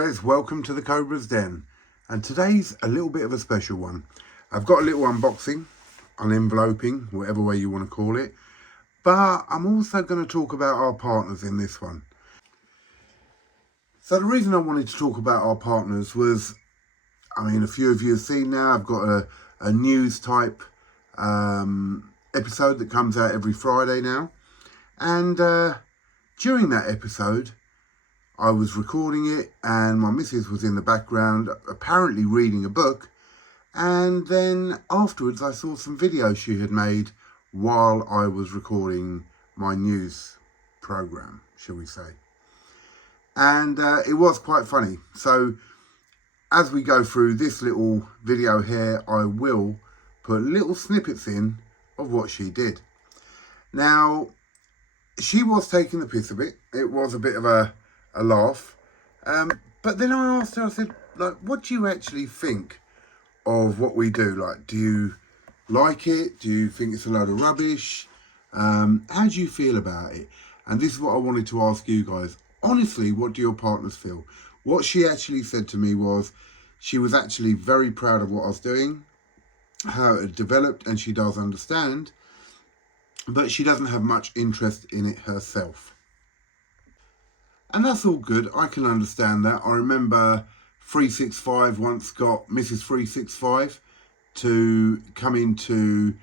guys, welcome to the Cobra's Den, and today's a little bit of a special one. I've got a little unboxing, unenveloping, whatever way you want to call it, but I'm also going to talk about our partners in this one. So the reason I wanted to talk about our partners was, a few of you have seen now, I've got a news type episode that comes out every Friday now, and during that episode I was recording it and my missus was in the background apparently reading a book, and then afterwards I saw some videos she had made while I was recording my news program, shall we say, and it was quite funny. So as we go through this little video here, I will put little snippets in of what she did. Now, she was taking the piss a bit. It was a bit of a laugh. But then I asked her, I said, like, what do you actually think of what we do? Like, do you like it? Do you think it's a load of rubbish? How do you feel about it? And this is what I wanted to ask you guys. Honestly, what do your partners feel? What she actually said to me was she was actually very proud of what I was doing, how it had developed, and she does understand, but she doesn't have much interest in it herself. And that's all good. I can understand that. I remember 365 once got Mrs. 365 to come into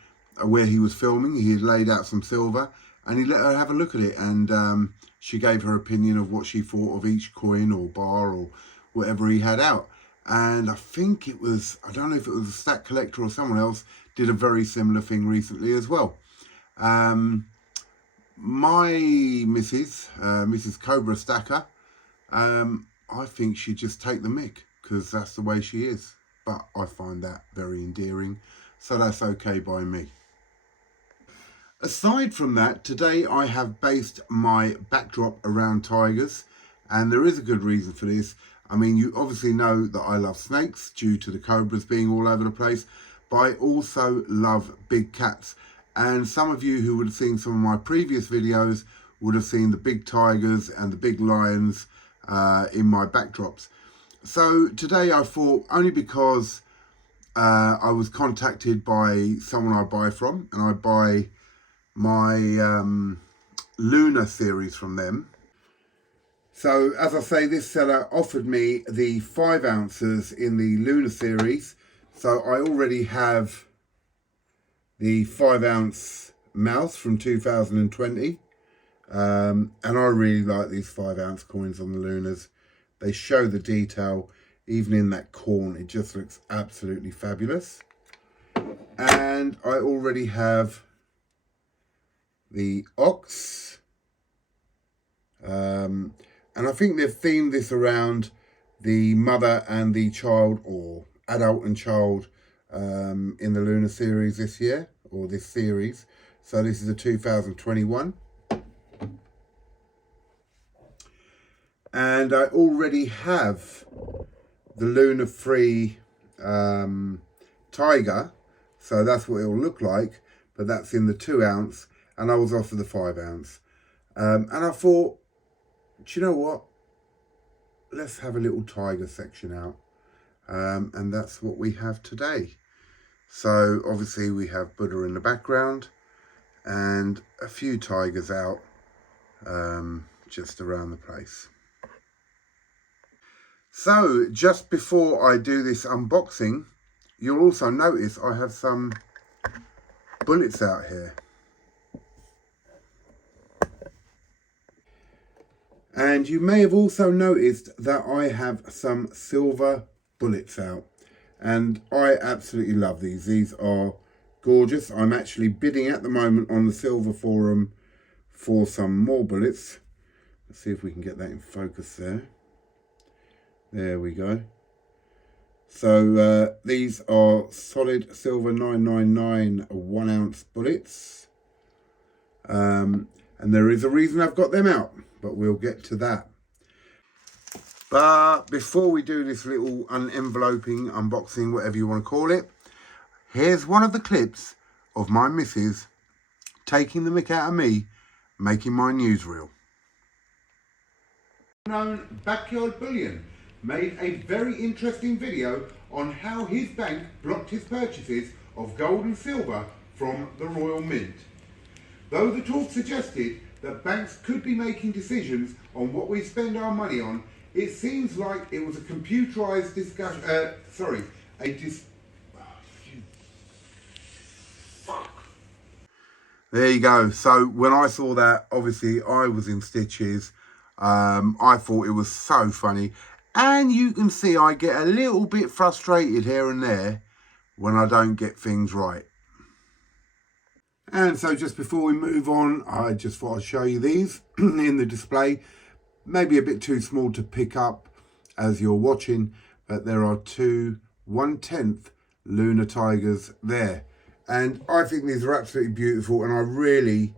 where he was filming. He had laid out some silver and he let her have a look at it, and she gave her opinion of what she thought of each coin or bar or whatever he had out. And I think it was, I don't know if it was a Stack Collector or someone else, did a very similar thing recently as well. My missus, Mrs. COBRASTACKER, I think she'd just take the mick because that's the way she is. But I find that very endearing, so that's okay by me. Aside from that, today I have based my backdrop around tigers, and there is a good reason for this. I mean, you obviously know that I love snakes due to the cobras being all over the place, but I also love big cats. And some of you who would have seen some of my previous videos would have seen the big tigers and the big lions in my backdrops. So today I thought, only because I was contacted by someone I buy from, and I buy my Lunar series from them. So as I say, this seller offered me the 5 ounces in the Lunar series. So I already have the 5 ounce mouse from 2020. And I really like these 5 ounce coins on the Lunars. They show the detail, even in that corn. It just looks absolutely fabulous. And I already have the ox. And I think they've themed this around the mother and the child, or adult and child, in the Lunar series this year, or this series. So this is a 2021. And I already have the Lunar Free tiger. So that's what it will look like. But that's in the 2 ounce. And I was offered the 5 ounce. And I thought, do you know what? Let's have a little tiger section out. And that's what we have today. So obviously we have Buddha in the background and a few tigers out just around the place. So just before I do this unboxing, you'll also notice I have some bullets out here. And you may have also noticed that I have some silver bullets out. And I absolutely love these. These are gorgeous. I'm actually bidding at the moment on the silver forum for some more bullets. Let's see if we can get that in focus there. There we go. So these are solid silver 999 1 ounce bullets. And there is a reason I've got them out, but we'll get to that. But before we do this little unenveloping, unboxing, whatever you want to call it, here's one of the clips of my missus taking the mick out of me, making my newsreel. Known backyard bullion. made a very interesting video on how his bank blocked his purchases of gold and silver from the Royal Mint. Though the talk suggested that banks could be making decisions on what we spend our money on, it seems like it was a computerized discussion. There you go. So when I saw that, obviously I was in stitches. I thought it was so funny. And you can see I get a little bit frustrated here and there when I don't get things right. And so just before we move on, I just thought I'd show you these in the display. Maybe a bit too small to pick up as you're watching, but there are two 1/10 lunar tigers there. And I think these are absolutely beautiful, and I really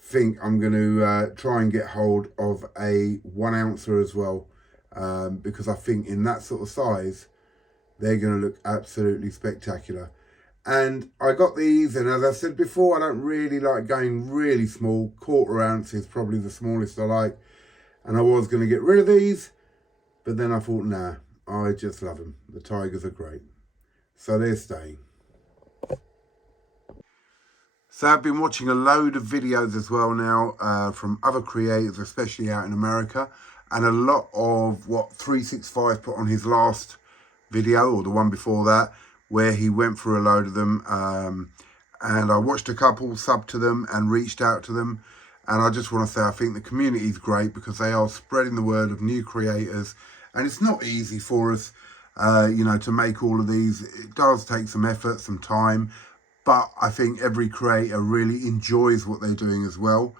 think I'm going to try and get hold of a 1 ouncer as well, because I think in that sort of size, they're going to look absolutely spectacular. And I got these, and as I said before, I don't really like going really small. 1/4 ounce is probably the smallest I like. And I was going to get rid of these, but then I thought, nah, I just love them. The tigers are great. So they're staying. So I've been watching a load of videos as well now from other creators, especially out in America. And a lot of what 365 put on his last video, or the one before that, where he went through a load of them. And I watched a couple, subbed to them and reached out to them. And I just want to say, I think the community is great because they are spreading the word of new creators. And it's not easy for us, to make all of these. It does take some effort, some time. But I think every creator really enjoys what they're doing as well.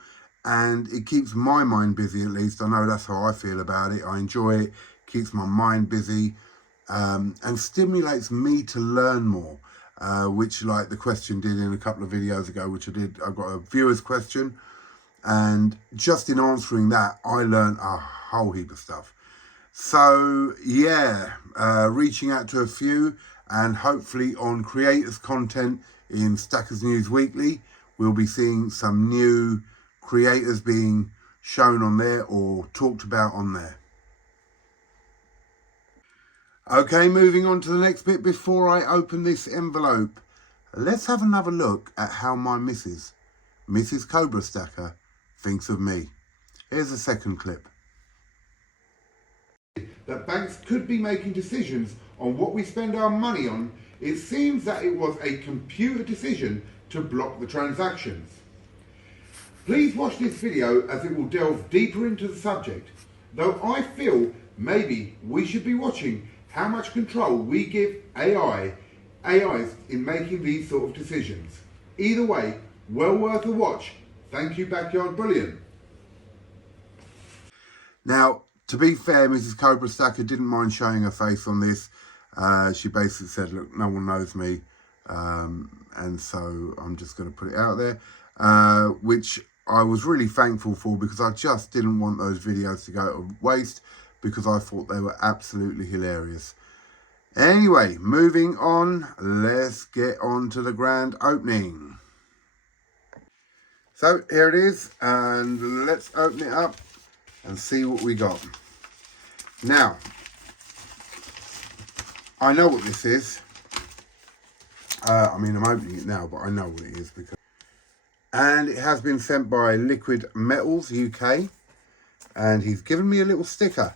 And it keeps my mind busy, at least. I know that's how I feel about it. I enjoy it, keeps my mind busy, and stimulates me to learn more. Which, like the question did in a couple of videos ago, which I did. I got a viewer's question. And just in answering that, I learned a whole heap of stuff. So, yeah, reaching out to a few, and hopefully on creators content in Stackers News Weekly, we'll be seeing some new creators being shown on there or talked about on there. Okay, moving on to the next bit before I open this envelope. Let's have another look at how my Mrs. Cobra Stacker thinks of me. Here's a second clip. That banks could be making decisions on what we spend our money on. It seems that it was a computer decision to block the transactions. Please watch this video as it will delve deeper into the subject, though I feel maybe we should be watching how much control we give AIs in making these sort of decisions. Either way, well worth a watch. Thank you, Backyard Bullion. Now, to be fair, Mrs. Cobra Stacker didn't mind showing her face on this. She basically said, look, no one knows me. And so I'm just going to put it out there, which I was really thankful for, because I just didn't want those videos to go to waste, because I thought they were absolutely hilarious. Anyway, moving on, let's get on to the grand opening. So here it is, and let's open it up and see what we got. Now, I know what this is. I'm opening it now, but I know what it is, and it has been sent by Liquid Metals UK, and he's given me a little sticker.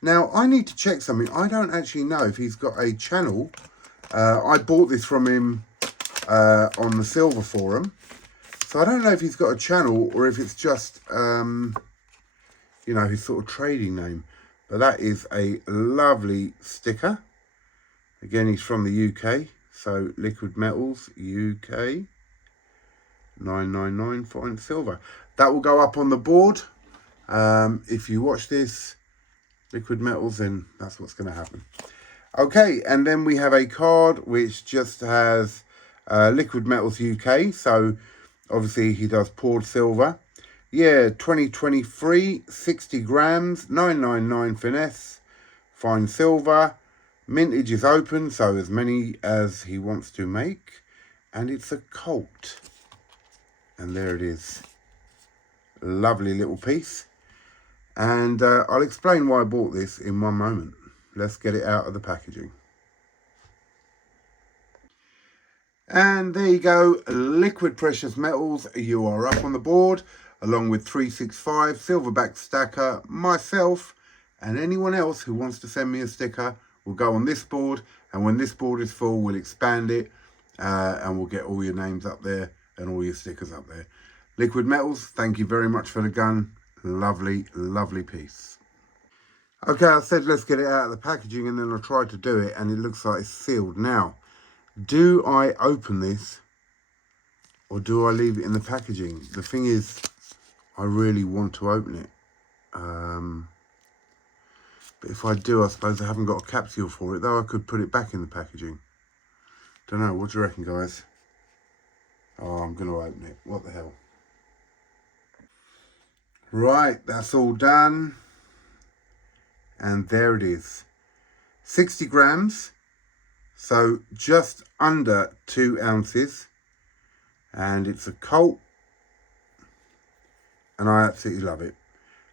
Now, I need to check something. I don't actually know if he's got a channel. I bought this from him on the Silver Forum. So I don't know if he's got a channel or if it's just, his sort of trading name. But that is a lovely sticker. Again, he's from the UK. So Liquid Metals UK 999 fine silver. That will go up on the board. If you watch this, Liquid Metals, then that's what's going to happen. Okay, and then we have a card which just has Liquid Metals UK. So obviously he does poured silver. Yeah, 2023, 60 grams, 999 finesse, fine silver. Mintage is open, so as many as he wants to make. And it's a Colt. And there it is. Lovely little piece. And I'll explain why I bought this in one moment. let's get it out of the packaging. And there you go, liquid precious metals. You are up on the board, along with 365, Silverback Stacker, myself, and anyone else who wants to send me a sticker will go on this board. And when this board is full, we'll expand it and we'll get all your names up there and all your stickers up there. Liquid metals, thank you very much for the gun. Lovely, lovely piece. Okay, I said let's get it out of the packaging, and then I tried to do it and it looks like it's sealed. Now, do I open this or do I leave it in the packaging? The thing is, I really want to open it. But if I do, I suppose I haven't got a capsule for it, though I could put it back in the packaging. Don't know, what do you reckon, guys? Oh, I'm going to open it. What the hell? Right, that's all done. And there it is. 60 grams. So just under 2 ounces. And it's a Colt. And I absolutely love it.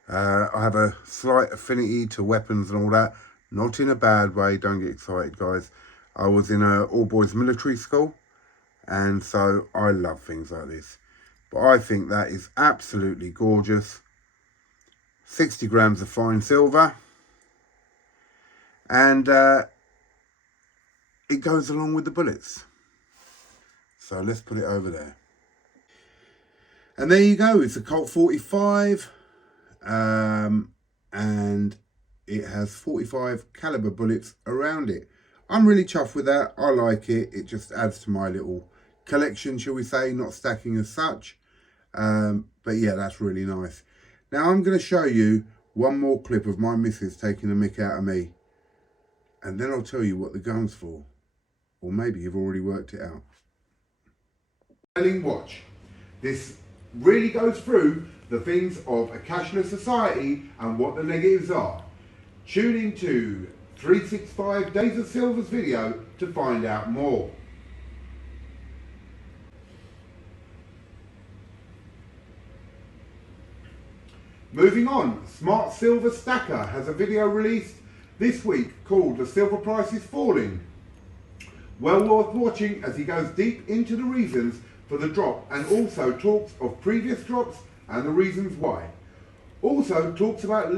I have a slight affinity to weapons and all that. Not in a bad way, don't get excited, guys. I was in a all-boys military school, and so I love things like this. But I think that is absolutely gorgeous. 60 grams of fine silver. And it goes along with the bullets. So let's put it over there. And there you go, it's a Colt 45. And it has 45 caliber bullets around it. I'm really chuffed with that. I like it. It just adds to my little collection, shall we say, not stacking as such. But yeah, that's really nice. Now I'm going to show you one more clip of my missus taking the mick out of me. And then I'll tell you what the gun's for. Or maybe you've already worked it out. Watch. This really goes through the things of a cashless society and what the negatives are. Tune into 365 Days of Silver's video to find out more. Moving on, Smart Silver Stacker has a video released this week called The Silver Price is Falling. Well worth watching as he goes deep into the reasons for the drop and also talks of previous drops and the reasons why. Also talks about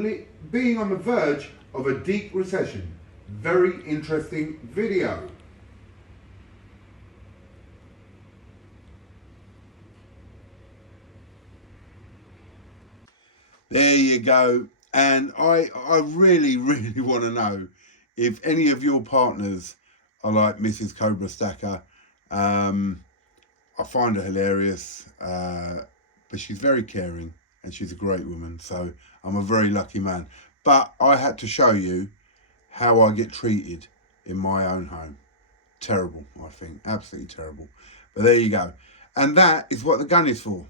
being on the verge of a deep recession. Very interesting video. There you go. And I really, really want to know if any of your partners are like Mrs. Cobra Stacker. I find her hilarious, but she's very caring and she's a great woman. So I'm a very lucky man. But I had to show you how I get treated in my own home. Terrible, I think. Absolutely terrible. But there you go. And that is what the gun is for.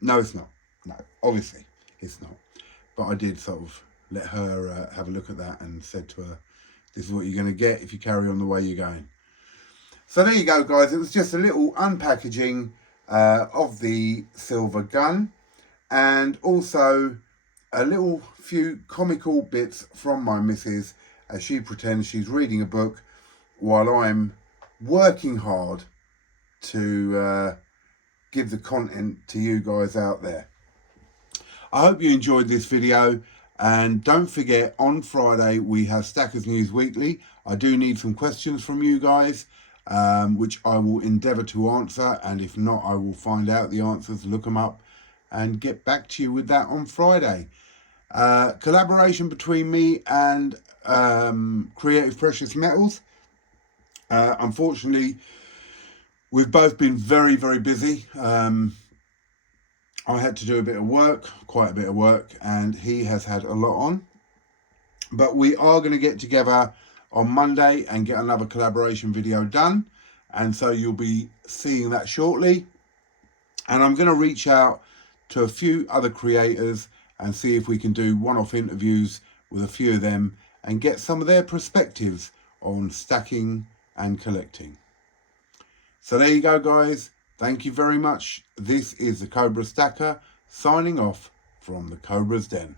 No, it's not. No, obviously it's not. But I did sort of let her have a look at that and said to her, this is what you're going to get if you carry on the way you're going. So there you go, guys. It was just a little unpackaging of the silver gun. And also a little few comical bits from my missus as she pretends she's reading a book while I'm working hard to give the content to you guys out there. I hope you enjoyed this video, and don't forget, on Friday we have Stackers News Weekly. I do need some questions from you guys, which I will endeavour to answer, and if not, I will find out the answers, look them up and get back to you with that on Friday. Collaboration between me and Creative Precious Metals. Unfortunately, we've both been very, very busy. I had to do a bit of work, quite a bit of work, and he has had a lot on. But we are going to get together on Monday and get another collaboration video done. And so you'll be seeing that shortly. And I'm going to reach out to a few other creators and see if we can do one-off interviews with a few of them and get some of their perspectives on stacking and collecting. So there you go, guys. Thank you very much. This is the Cobra Stacker signing off from the Cobra's Den.